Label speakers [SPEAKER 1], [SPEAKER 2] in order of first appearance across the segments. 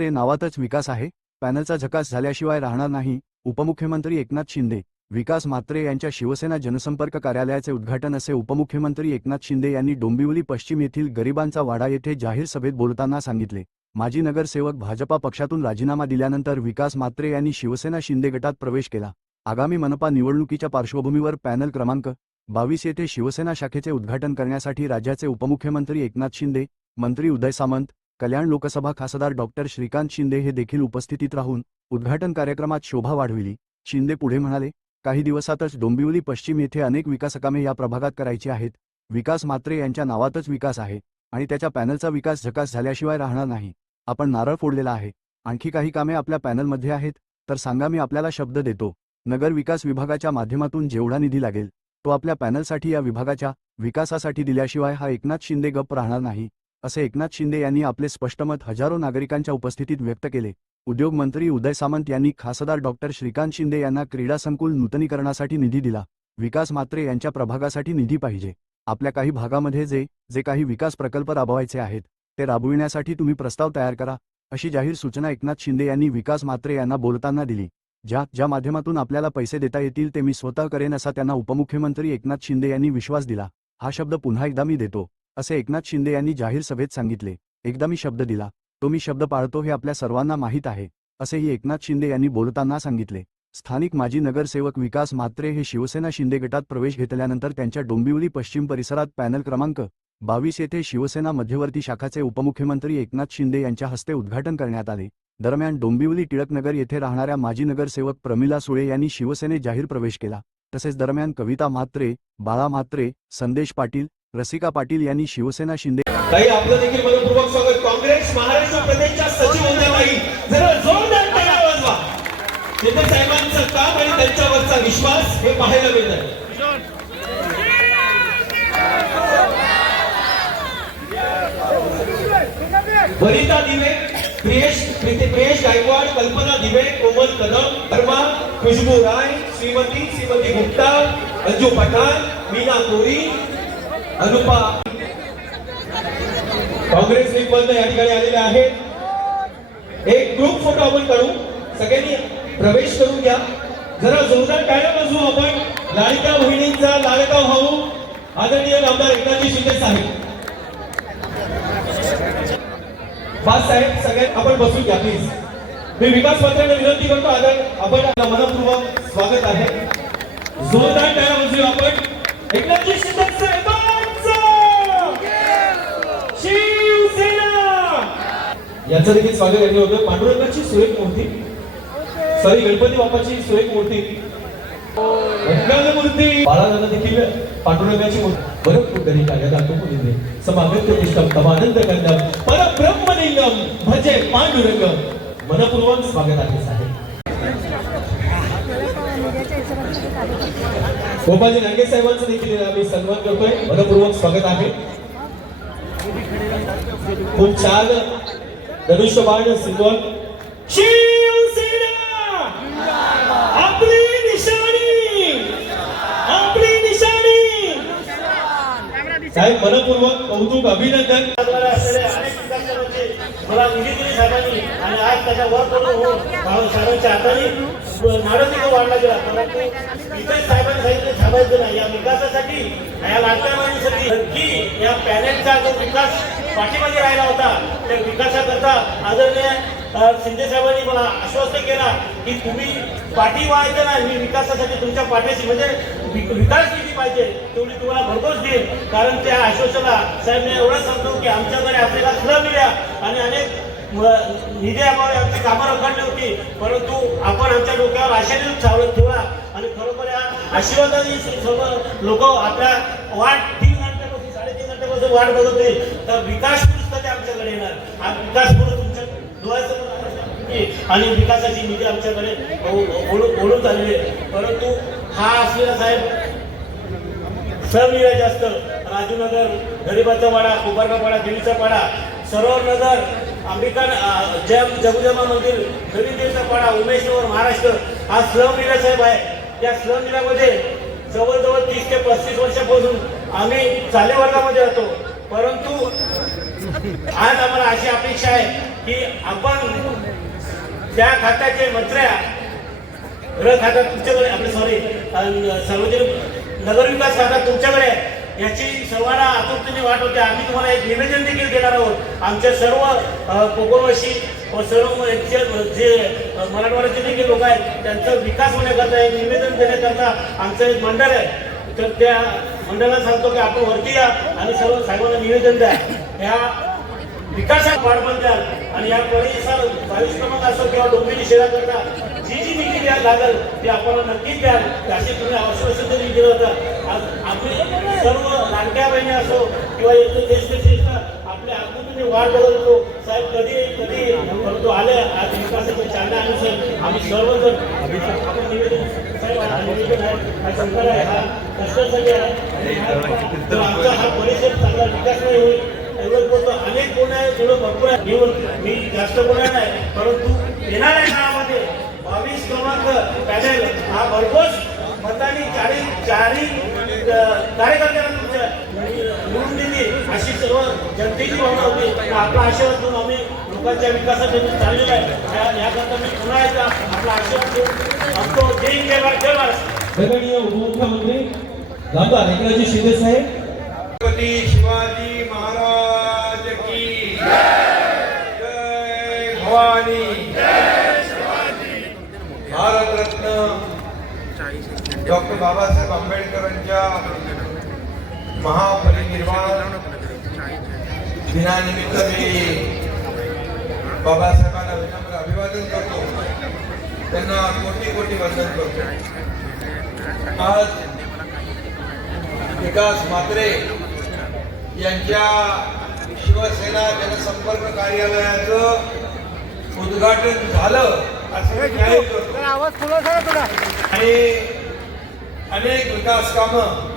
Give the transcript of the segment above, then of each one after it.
[SPEAKER 1] मात्रे नावातच विकास आहे. पॅनलचा झकास झाल्याशिवाय राहणार नाही. उपमुख्यमंत्री एकनाथ शिंदे विकास मात्रे यांच्या शिवसेना जनसंपर्क कार्यालयाचे उद्घाटन असे उपमुख्यमंत्री एकनाथ शिंदे यांनी डोंबिवली पश्चिम येथील गरिबांचा वाडा येथे जाहीर सभेत बोलताना सांगितले. माजी नगरसेवक भाजपा पक्षातून राजीनामा दिल्यानंतर विकास मात्रे यांनी शिवसेना शिंदे गटात प्रवेश केला. आगामी मनपा निवडणुकीच्या पार्श्वभूमीवर पॅनल क्रमांक बावीस येथे शिवसेना शाखेचे उद्घाटन करण्यासाठी राज्याचे उपमुख्यमंत्री एकनाथ शिंदे मंत्री उदय सामंत कल्याण लोकसभा खासदार डॉक्टर श्रीकांत शिंदे हे देखील उपस्थितीत राहून उद्घाटन कार्यक्रमात शोभा वाढविली. शिंदे पुढे म्हणाले काही दिवसातच डोंबिवली पश्चिम येथे अनेक विकासकामे या प्रभागात करायची आहेत. विकास मात्रे यांच्या नावातच विकास आहे आणि त्याच्या पॅनलचा विकास झकास झाल्याशिवाय राहणार नाही. आपण नारळ फोडलेला आहे. आणखी काही कामे आपल्या पॅनलमध्ये आहेत. तर सांगा मी आपल्याला शब्द देतो. नगर विकास विभागाच्या माध्यमातून जेवढा निधी लागेल तो आपल्या पॅनलसाठी या विभागाच्या विकासासाठी दिल्याशिवाय हा एकनाथ शिंदे गप राहणार नाही. असे एकनाथ शिंदे यांनी आपले स्पष्टमत हजारो नागरिकांच्या उपस्थितीत व्यक्त केले. उद्योग मंत्री उदय सामंत यांनी खासदार डॉक्टर श्रीकांत शिंदे यांना क्रीडा संकुल नूतनीकरणासाठी निधी दिला. विकास मात्रे यांच्या प्रभागासाठी निधी पाहिजे. आपल्या काही भागामध्ये जे जे काही विकास प्रकल्प राबवायचे आहेत ते राबविण्यासाठी तुम्ही प्रस्ताव तयार करा अशी जाहीर सूचना एकनाथ शिंदे यांनी विकास मात्रे यांना बोलताना दिली. ज्या ज्या माध्यमातून आपल्याला पैसे देता येतील ते मी स्वतः करेन असा त्यांना उपमुख्यमंत्री एकनाथ शिंदे यांनी विश्वास दिला. हा शब्द पुन्हा एकदा मी देतो. असे एकनाथ शिंदे यांनी जाहीर सभेत सांगितले. एकदा मी शब्द दिला. तो मी शब्द पाळतो हे आपल्या सर्वांना माहीत आहे असेही एकनाथ शिंदे यांनी बोलताना सांगितले. स्थानिक माजी नगरसेवक विकास म्हात्रे हे शिवसेना शिंदे गटात प्रवेश घेतल्यानंतर त्यांच्या डोंबिवली पश्चिम परिसरात पॅनल क्रमांक बावीस येथे शिवसेना मध्यवर्ती शाखाचे उपमुख्यमंत्री एकनाथ शिंदे यांच्या हस्ते उद्घाटन करण्यात आले. दरम्यान डोंबिवली टिळकनगर येथे राहणाऱ्या माजी नगरसेवक प्रमिला सुळे यांनी शिवसेनेत जाहीर प्रवेश केला. तसेच दरम्यान कविता म्हात्रे बाळा म्हात्रे संदेश पाटील रसिका पाटील यांनी शिवसेना शिंदे
[SPEAKER 2] ताई आपलं देखील मनपूर्वक स्वागत. काँग्रेस महाराष्ट्र प्रदेशच्या सचिव होत्या ताई जरा जोरदार टाळ्या वाजवा. शिंदे साहेबांचं काम आणि त्यांच्यावरचा विश्वास हे पाहायला मिळत आहे. वरिता दिवे प्रियेश प्रीती प्रियेश गायकवाड कल्पना दिवे कोमल कदम वर्मा खुशबू राय श्रीमती श्रीमती गुप्ता अंजू पठाण मीना कोरी अनुपा काँग्रेस लीगमधनं या ठिकाणी आलेले आहेत. एक ग्रुप फोटो आपण काढू. सगळ्यांनी प्रवेश करून घ्या. जरा जोरदार टाळ्या वाजवू आपण. लाडक्या बहिणींचा लाडका भाऊ आदरणीय आमदार एकनाथजी शिंदे साहेब. बास साहेब सगळ्यात आपण बसून घ्या प्लीज मी विकास मंत्र्यांना विनंती करतो. आदर आपण मनपूर्वक स्वागत आहे. जोरदार टाळ्या वाजवू आपण. एकनाथजी शिंदे साहेब शिवसेना यांचं देखील स्वागत केलं होतं. पांडुरंगाची सुरेख मूर्ती. सॉरी गणपती बाप्पाची सुरेख मूर्ती. मूर्ती. बाळादाना देखील पांडुरंगाची मूर्ती. बरं कुठतरी कार्य दाखवू समागत प्रतिष्ठम तमानंद कंदम परब्रह्मलिंगम भजे पांडुरंगम. मनपूर्वक स्वागत आहे साहेब. गोपालजी नांगे साहेबांचं देखील आम्ही सन्मान करतोय. मनपूर्वक स्वागत आहे. खूप छान धनुष्यबाण सिंगल शिवसेना आपली निशाणी! आपली निशाणी! साहेब मनपूर्वक कौतुक अभिनंदन.
[SPEAKER 3] मला निधी दिली साहेबांनी आणि आज त्याचा वर करून हो साहेबांच्या हाताने नारळी वाढला गेला. परंतु इथे साहेबांनी सांगितलं थांबायचं नाही. या विकासासाठी या लाडक्या माणसासाठी की या पॅनेलचा जो विकास पाठीमागे राहिला होता. त्या विकासाकरता आदरणीय शिंदे साहेबांनी मला आश्वस्त केला की तुम्ही पाठी व्हायचं नाही मी विकासासाठी तुमच्या पाठीशी म्हणजे विकास किती पाहिजे तेवढी तुम्हाला भरघोस देईल. कारण त्या आश्वासनाला साहेब मी एवढं सांगतो की आमच्याकडे आपल्याला फुलं मिळ्या आणि अनेक निधी अभावी आमची कामं रखडली होती. परंतु आपण आमच्या डोक्यावर आशाने ठेवला ठेवला आणि खरोखर या आशीर्वादाने सर्व लोक आपल्या वाट साडेतीन वाट बघत होते तर विकास पुस्तके आमच्याकडे येणार. आज विकास पुढे तुमच्या डोळ्यासमोर आणि विकासाची निधी आमच्याकडे ओ- ओढून चालली आहे. परंतु हा असलेला साहेब सर्व जास्त. राजूनगर गरीबाचा वाडा पाडा देवीचा पाडा सरोवर नगर अंबिका जय जगुजमा मंदिर नवीन देवीचा पाडा उमेशवर महाराष्ट्र हा स्लम विला साहेब आहे. त्या स्लम विलामध्ये जवळजवळ तीस ते पस्तीस वर्षापासून आम्ही चाले वर्गामध्ये राहतो परंतु आज आम्हाला अशी अपेक्षा आहे की आपण त्या खात्याचे मंत्र्या गृह खात्यात तुमच्याकडे आपले सॉरी सार्वजनिक नगरविकास खात्यात तुमच्याकडे आहे. याची सर्वांना आतुरतेने वाट होते. आम्ही तुम्हाला एक निवेदन देखील देणार आहोत. आमच्या सर्व अ, कोकणवासी व सर्व जे मराठवाड्याचे देखील लोक आहेत त्यांचा विकास होण्याकरता एक निवेदन देण्याकरता आमचं एक मंडळ आहे. तर त्या मंडळाला सांगतो की आपण वरती या आणि सर्व साहेबांना निवेदन द्या. ह्या विकासात वाढवून द्या आणि या परिसर बावीस क्रमांक असो किंवा डोंबिवली शहराकरता जी जी निधी द्या लागेल ती आपण नक्कीच द्या अशी तुम्ही आश्वासन जरी दिलं होतं. आज आम्ही सर्व लाडक्या बहिणी असो किंवा इथले ज्येष्ठ ज्येष्ठ आपल्या आकृतीने वाढ बदलतो. साहेब कधी कधी परंतु आले आज विकासाच्या चालण्यानुसार आम्ही सर्वजण आपण निवेदन चांगला विकास नाही होईल अनेक गुण आहे भरपूर आहे घेऊन मी जास्त बोलणार नाही परंतु येणाऱ्या काळामध्ये बावीस क्रमांक पॅनल हा भरघोस मतांनी चारी चारी कार्यकर्त्यांना तुमच्या निवडून दिली अशी सर्व जनतेची भावना होती आपला आशीर्वाद घेऊन आम्ही लोकांच्या विकासासाठी आहे. याकरता मी पुन्हा एकदा आपला आशीर्वाद घेऊन जय जय जय भारत.
[SPEAKER 2] सन्माननीय उपमुख्यमंत्री नामदार एकनाथजी शिंदे साहेब.
[SPEAKER 4] छत्रपती शिवाजी महाराज की जय भवानी. भारतरत्न डॉक्टर बाबासाहेब आंबेडकरांच्या महापरिनिर्वाण दिनानिमित्त मी बाबासाहेबांना विनम्र अभिवादन करतो. त्यांना कोटी कोटी वंदन करतो. आज विकास म्हात्रे यांच्या शिवसेना जनसंपर्क कार्यालयाचं उद्घाटन झालं असं करतो. आणि अनेक विकास कामं.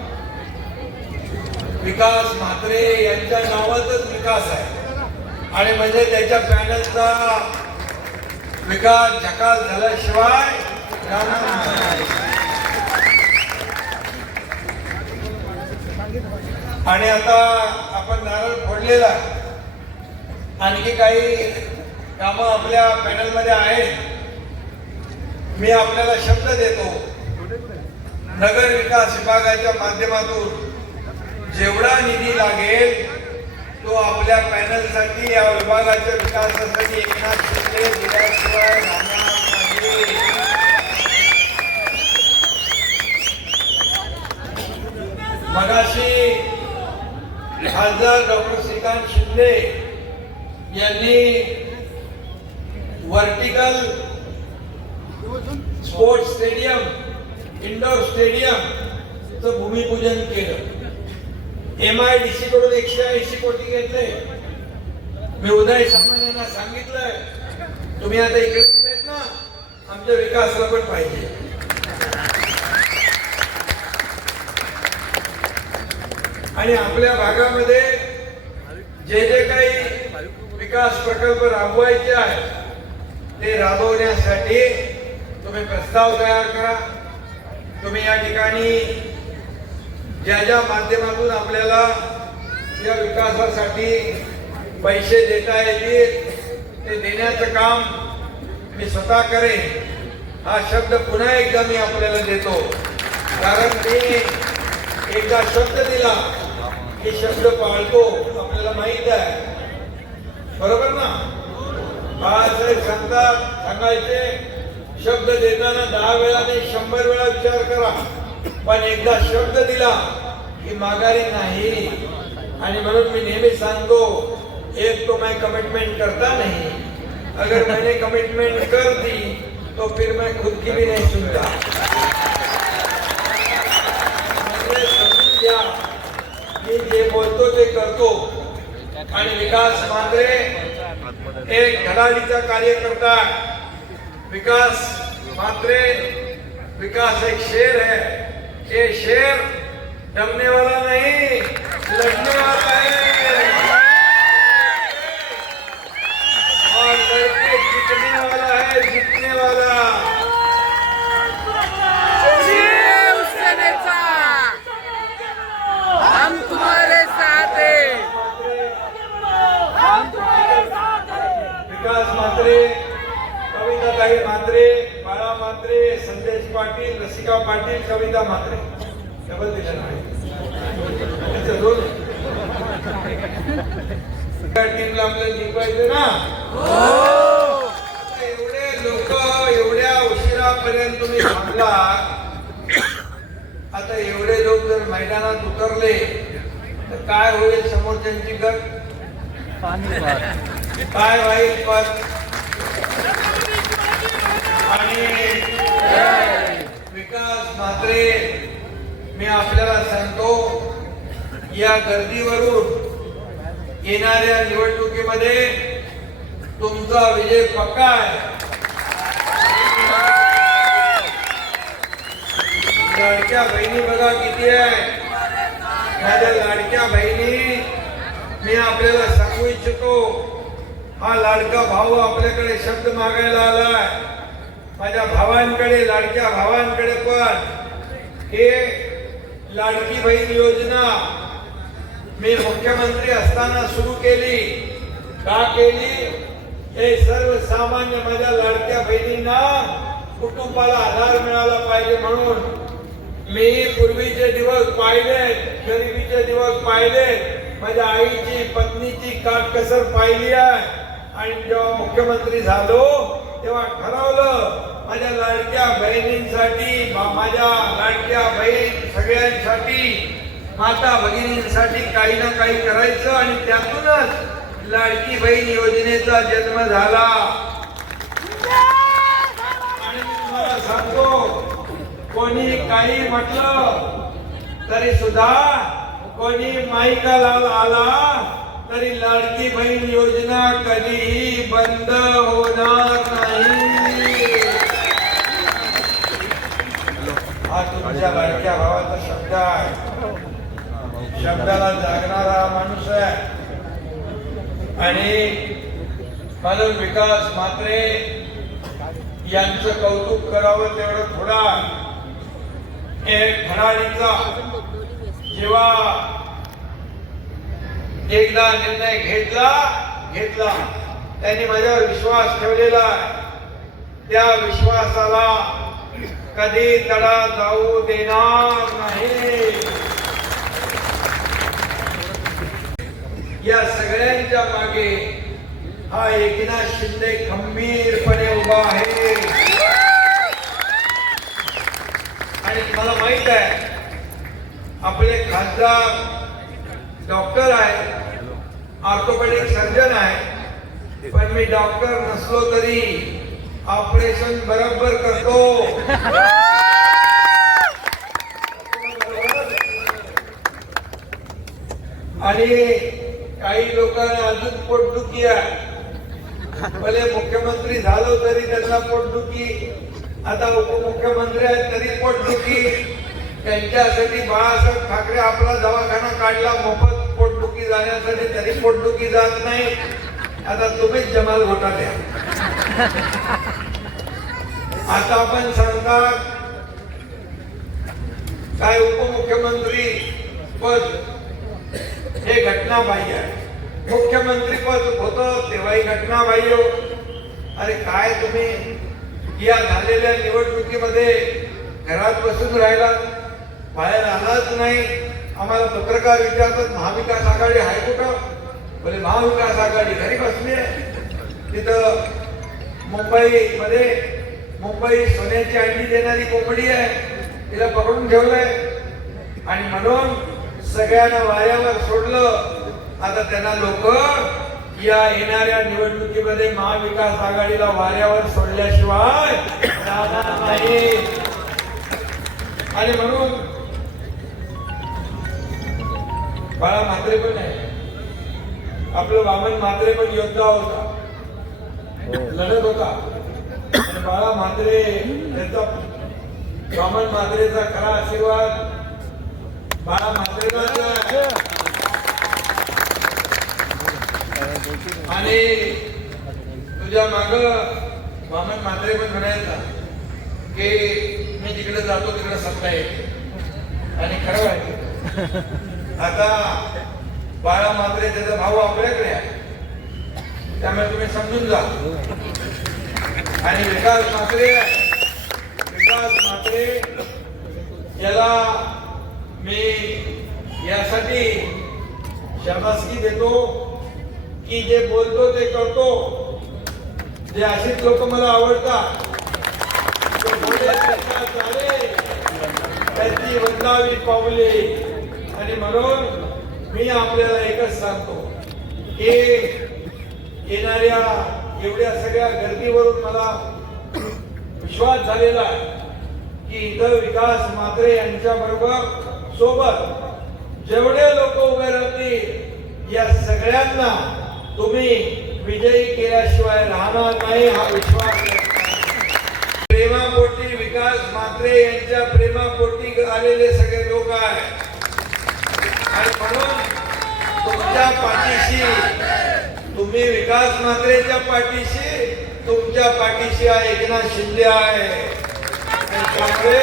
[SPEAKER 4] विकास म्हात्रे यांच्या नावातच विकास आहे. आणि म्हणजे त्याच्या पॅनलचा विकास झकास झाल्याशिवाय आणि आता आपण नारळ फोडलेला आणखी काही कामं आपल्या पॅनलमध्ये आहेत. मी आपल्याला शब्द देतो. नगर विकास विभागाच्या माध्यमातून जेवढा निधी लागेल तो आपल्या पॅनलसाठी या विभागाच्या विकासासाठी एकनाथ शिंदे दिल्याशिवाय मगाशी खासदार डॉक्टर श्रीकांत शिंदे यांनी vertical sports stadium indoor stadium चं भूमिपूजन केलं. एम आय डी सी कडून एकशे ऐंशी कोटी घेतले. मी उदय सामान्यांना सांगितलंय तुम्ही आता इकडे दिलेत ना आमच्या विकासाला पण पाहिजे. आणि आपल्या भागामध्ये जे जे काही विकास प्रकल्प राबवायचे आहेत ते राबवण्यासाठी तुम्ही प्रस्ताव तयार करा. तुम्ही या ठिकाणी ज्या ज्या माध्यमातून आपल्याला या विकासासाठी पैसे देता येतील. ते देण्याचं काम मी स्वतः करेन. हा शब्द पुन्हा एकदा मी आपल्याला देतो. कारण मी एकदा शब्द दिला की शब्द पाळतो आपल्याला माहीत आहे. बरोबर ना? बाळासाहेब सांगतात सांगायचे शब्द देताना दहा वेळा नाही शंभर वेळा विचार करा. पण एकदा शब्द दिला की माघारी नाही. आणि म्हणून मी नेहमी सांगतो एक तो मैं कमिटमेंट करता नहीं. अगर मैंने कमिटमेंट कर दी तो फिर मैं खुद की भी नहीं सुनता. मी जे बोलतो ते करतो. आणि विकास मात्रे एक धडाडीचा कार्यकर्ता. विकास मात्रे विकास एक शेर है. ये शेर डरने वाला नहीं लड़ने वाला है और लड़के जीतने वाला है जीतने वाला
[SPEAKER 5] शिवसेनेचा हम तुम्हारे साथ हैं
[SPEAKER 4] बाळा म्हात्रे संदेश पाटील रसिका पाटील कविता म्हात्रे डबल दिलं नाही अच्छा, दोन टीमला आपल्याला जिंकवायचं ना आता एवढे लोक एवढ्या उशिरापर्यंत तुम्ही थांबला आता एवढे लोक जर मैदानात उतरले तर काय होईल समोरच्यांची गत काय वाईट पण आणि विकास म्हात्रे मी आपल्याला सांगतो या गर्दीवरून येणाऱ्या निवडणुकीमध्ये तुमचा विजय पक्का आहे लाडक्या बहिणी बघा किती आहे. माझ्या लाडक्या बहिणी मी आपल्याला सांगू इच्छितो हा लाडका भाऊ आपल्याकडे शब्द मागायला आलाय. माझ्या भावांकडे लाडक्या भावांकडे पण. हे लाडकी बहीण योजना मी मुख्यमंत्री असताना सुरू केली. का केली? हे सर्वसामान्य माझ्या लाडक्या बहिणींना कुटुंबाला आधार मिळाला पाहिजे म्हणून. मी पूर्वीचे दिवस पाहिले गरिबीचे दिवस पाहिले. माझ्या आईची पत्नीची काटकसर पाहिली आहे. आणि जेव्हा मुख्यमंत्री झालो तेव्हा ठरवलं माझ्या लाडक्या बहिणींसाठी माझ्या लाडक्या बहीण सगळ्यांसाठी माता भगिनींसाठी काही ना काही करायचं आणि त्यातूनच लाडकी बहीण योजनेचा जन्म झाला. आणि तुम्हाला सांगतो कोणी काही म्हटलं तरी सुद्धा कोणी माईकाला आला तरी लाडकी बहीण योजना कधीही बंद होणार नाही. हा तुमच्या लाडक्या भावाचा शब्द आहे. शब्दाला जागणारा माणूस आहे. आणि म्हणून विकास मात्रे यांचं कौतुक करावं तेवढं थोडा. एक खराडीचा जेव्हा एकदा निर्णय घेतला घेतला. त्यांनी माझ्यावर विश्वास ठेवलेला त्या विश्वासाला कधी तडा जाऊ देणार नाही. या सगळ्यांच्या मागे हा एकनाथ शिंदे खंबीरपणे उभा आहे. आणि तुम्हाला माहीत आहे आपले खासदार डॉक्टर आहेत. ऑर्थोपेडिक सर्जन आहे. पण मी डॉक्टर नसलो तरी ऑपरेशन बरोबर करतो. आणि काही लोकांना अजून पोटदुखी आहे. भले मुख्यमंत्री झालो तरी त्यांना पोटदुखी. आता उपमुख्यमंत्री आहेत तरी पोटदुखी. त्यांच्यासाठी बाळासाहेब ठाकरे आपला दवाखाना काढला मोफत जाण्यासाठी तरी पोटदुखी जात नाही. आता तुम्हीच जमाल घोटा द्या. आता आपण सांगता काय उपमुख्यमंत्री पद हे घटनाबाह्य आहे. मुख्यमंत्री पद होत तेव्हाही घटनाबाह्य. अरे काय तुम्ही या झालेल्या निवडणुकीमध्ये घरात बसून राहिला बाहेर आलाच नाही. आम्हाला पत्रकार विचारतात महाविकास आघाडी आहे कुठं? बोले महाविकास आघाडी घरी बसली आहे. तिथं मुंबईमध्ये मुंबई सोन्याची अंडी देणारी कोंबडी आहे. तिला पकडून ठेवलंय. आणि म्हणून सगळ्यांना वाऱ्यावर सोडलं. आता त्यांना लोक या येणाऱ्या निवडणुकीमध्ये महाविकास आघाडीला वाऱ्यावर सोडल्याशिवाय नाही आणि म्हणून बाळा म्हात्रे पण आहे. आपलं वामन म्हात्रे पण योद्धा होता. लढत होता. बाळा म्हात्रे त्याचा वामन म्हात्रेचा खरा आशीर्वाद बाळा आहे. आणि तुझ्या माग वामन म्हात्रे पण म्हणायचा की मी जिकडे जातो तिकडे सत्ता येते. आणि खरं आहे. आता बाळा मात्रे त्याचा भाऊ आपल्याकडे आहे. त्यामुळे तुम्ही समजून जा. आणि विकास मात्रे विकास मात्रे याला मी यासाठी शाबासकी देतो की जे बोलतो ते करतो. जे असेच लोक मला आवडतात. जो त्यांची वंदावी पावले. आणि म्हणून मी आपल्याला एकच सांगतो की येणाऱ्या एवढ्या सगळ्या गर्दीवरून मला विश्वास झालेला आहे की इथं विकास मात्रे यांच्या बरोबर सोबत जेवढे लोक उभे राहतील या सगळ्यांना तुम्ही विजयी केल्याशिवाय राहणार नाही हा विश्वास प्रेमापोटी विकास मात्रे यांच्या प्रेमापोटी आलेले सगळे लोक आहेत. आणि म्हणून तुमच्या पाठीशी तुम्ही विकास मात्रेच्या पाठीशी तुमच्या पाठीशी हा एकनाथ शिंदे आहे. त्यामुळे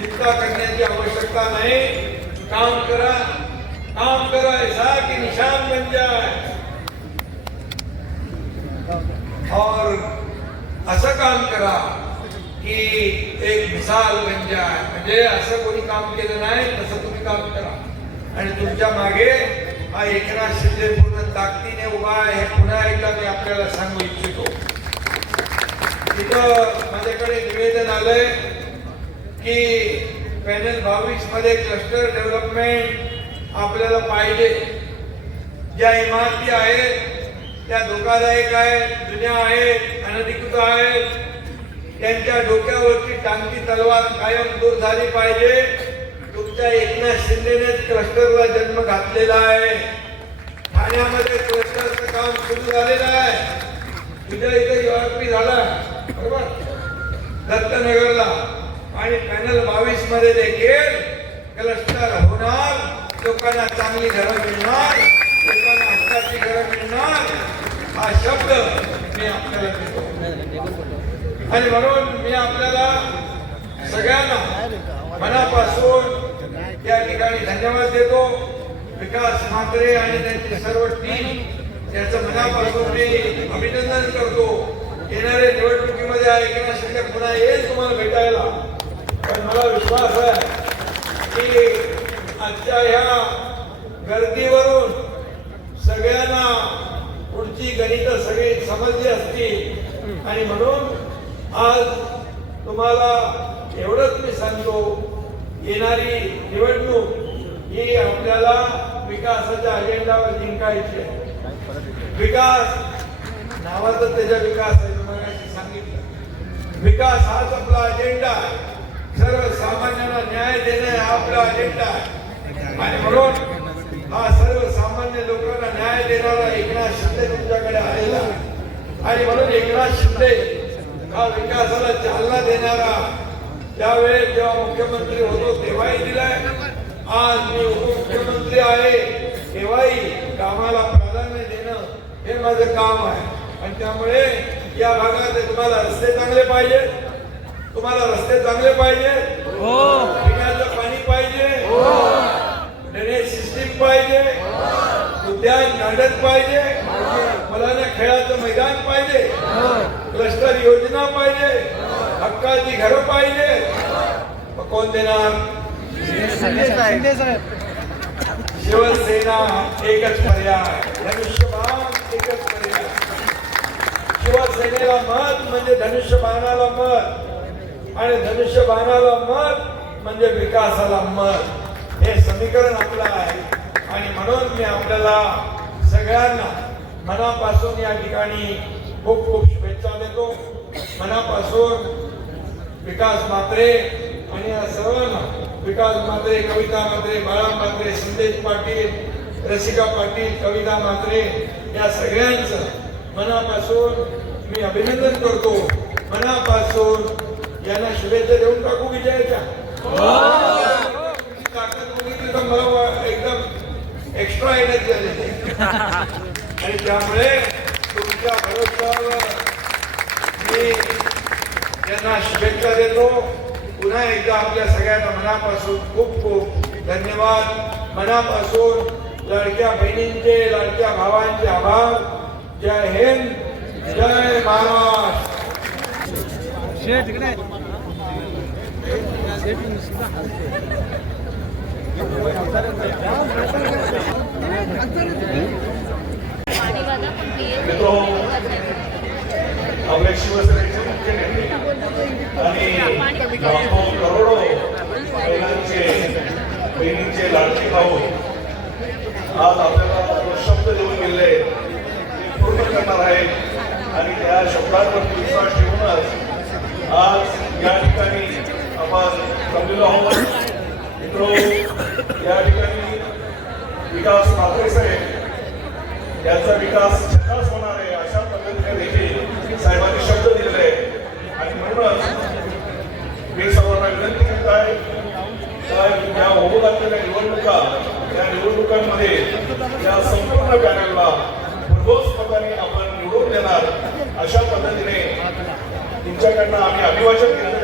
[SPEAKER 4] चिंता करण्याची आवश्यकता नाही. काम करा. काम करा. ऐसा की निशान बन जाए और असं काम करा की एक मिसाल बन जाए म्हणजे असं कोणी काम केलं नाही तसं तुम्ही काम करा. आणि तुमच्या मागे हा एकनाथ शिंदे पूर्ण ताकदीने उभा आहे हे पुन्हा एकदा मी आपल्याला सांगू इच्छितो. तिथं माझ्याकडे निवेदन आलंय की पॅनल बावीसमध्ये क्लस्टर डेव्हलपमेंट आपल्याला पाहिजे. ज्या इमारती आहेत त्या धोकादायक आहेत जुन्या आहेत अनधिकृत आहेत त्यांच्या डोक्यावरची टांगती तलवार कायम दूर झाली पाहिजे. तुमच्या एकनाथ शिंदेने क्लस्टरला जन्म घातलेला आहे. ठाण्यामध्ये क्लस्टरचं काम सुरू झालेलं आहे. तुझ्या इथे युआरपी झाला. बरोबर? दत्तनगरला. आणि पॅनल बावीसमध्ये देखील क्लस्टर होणार. लोकांना चांगली घरं मिळणार. लोकांना हक्काची घरं मिळणार. हा शब्द मी आपल्याला देतो. आणि म्हणून मी आपल्याला सगळ्यांना मनापासून या ठिकाणी धन्यवाद देतो. विकास मात्रे आणि त्यांची सर्व टीम त्याचं मनापासून मी अभिनंदन करतो. येणाऱ्या निवडणुकीमध्ये हा एकनाथ शिंदे पुन्हा येईल तुम्हाला भेटायला. पण मला विश्वास आहे की आजच्या ह्या गर्दीवरून सगळ्यांना पुढची गणित सगळी समजली असतील आणि म्हणून आज तुम्हाला एवढंच मी सांगतो येणारी निवडणूक ही आपल्याला विकासाच्या अजेंडावर जिंकायची आहे. विकास नावाचं त्याचा विकास आहे तुम्हाला सांगितलं. विकास हाच आपला अजेंडा सर्वसामान्यांना न्याय देणे हा आपला अजेंडा आहे. आणि म्हणून हा सर्वसामान्य लोकांना न्याय देणारा एकनाथ शिंदे तुमच्याकडे आलेला आहे. आणि म्हणून एकनाथ शिंदे हा विकासाला चालना देणारा त्यावेळेस जेव्हा मुख्यमंत्री होतो तेव्हाही दिलाय. आज मी उपमुख्यमंत्री आहे तेव्हाही कामाला प्राधान्य देणं हे माझं काम आहे. आणि त्यामुळे या भागात तुम्हाला रस्ते चांगले पाहिजे. तुम्हाला रस्ते चांगले पाहिजे. पिण्याचं पाणी पाहिजे. ड्रेनेज सिस्टीम पाहिजे. उद्यान गार्डन पाहिजे. मुलांना खेळाचं मैदान पाहिजे. क्लस्टर योजना पाहिजे. हक्काची घरं पाहिजे. मग कोण देणार? शिवसेना एकच पर्याय. धनुष्यबाण एकच पर्याय. शिवसेनेला मत म्हणजे धनुष्यबाणाला मत. आणि धनुष्यबाणाला मत म्हणजे विकासाला मत. हे समीकरण आपलं आहे. आणि म्हणून मी आपल्याला सगळ्यांना मनापासून या ठिकाणी खूप खूप शुभेच्छा देतो. मनापासून विकास मात्रे आणि या सर्वांना विकास मात्रे कविता मात्रे बाळा मात्रे संदेश पाटील रसिका पाटील कविता मात्रे या सगळ्यांचं मनापासून मी अभिनंदन करतो. मनापासून यांना शुभेच्छा देऊन टाकू विजयाच्या. ही! ताकद बघितली तर मला एकदम एक्स्ट्रा एनर्जी आलेली आणि त्यामुळे तुमच्या भरोश्यावर मी त्यांना शुभेच्छा देतो. पुन्हा एकदा आपल्या सगळ्यांना मनापासून खूप खूप धन्यवाद. मनापासून लाडक्या बहिणींचे लाडक्या भावांचे आभार. जय हिंद जय महाराष्ट्र.
[SPEAKER 6] शिवसेनेचे मुख्य नेते आणि लाखो करोडो बहिणींचे लाडके भाऊ आज आपल्याला शब्द देऊन गेले ते पूर्ण करणार आहे आणि त्या शब्दांवरती विश्वास ठेवूनच आज या ठिकाणी आपण जमलेलो आहोत मित्रो या ठिकाणी विकास ठाकरे साहेब याचा विकास झकास होणार आहे अशा पद्धतीने देखील साहेबांनी शब्द दिलेले आहे आणि म्हणूनच मी सर्वांना विनंती करत आहे या होऊ लागलेल्या निवडणुका या निवडणुकांमध्ये या संपूर्ण पॅनलला भरघोस मताने आपण निवडून देणार अशा पद्धतीने तुमच्याकडनं आम्ही अभिवाचन केलं.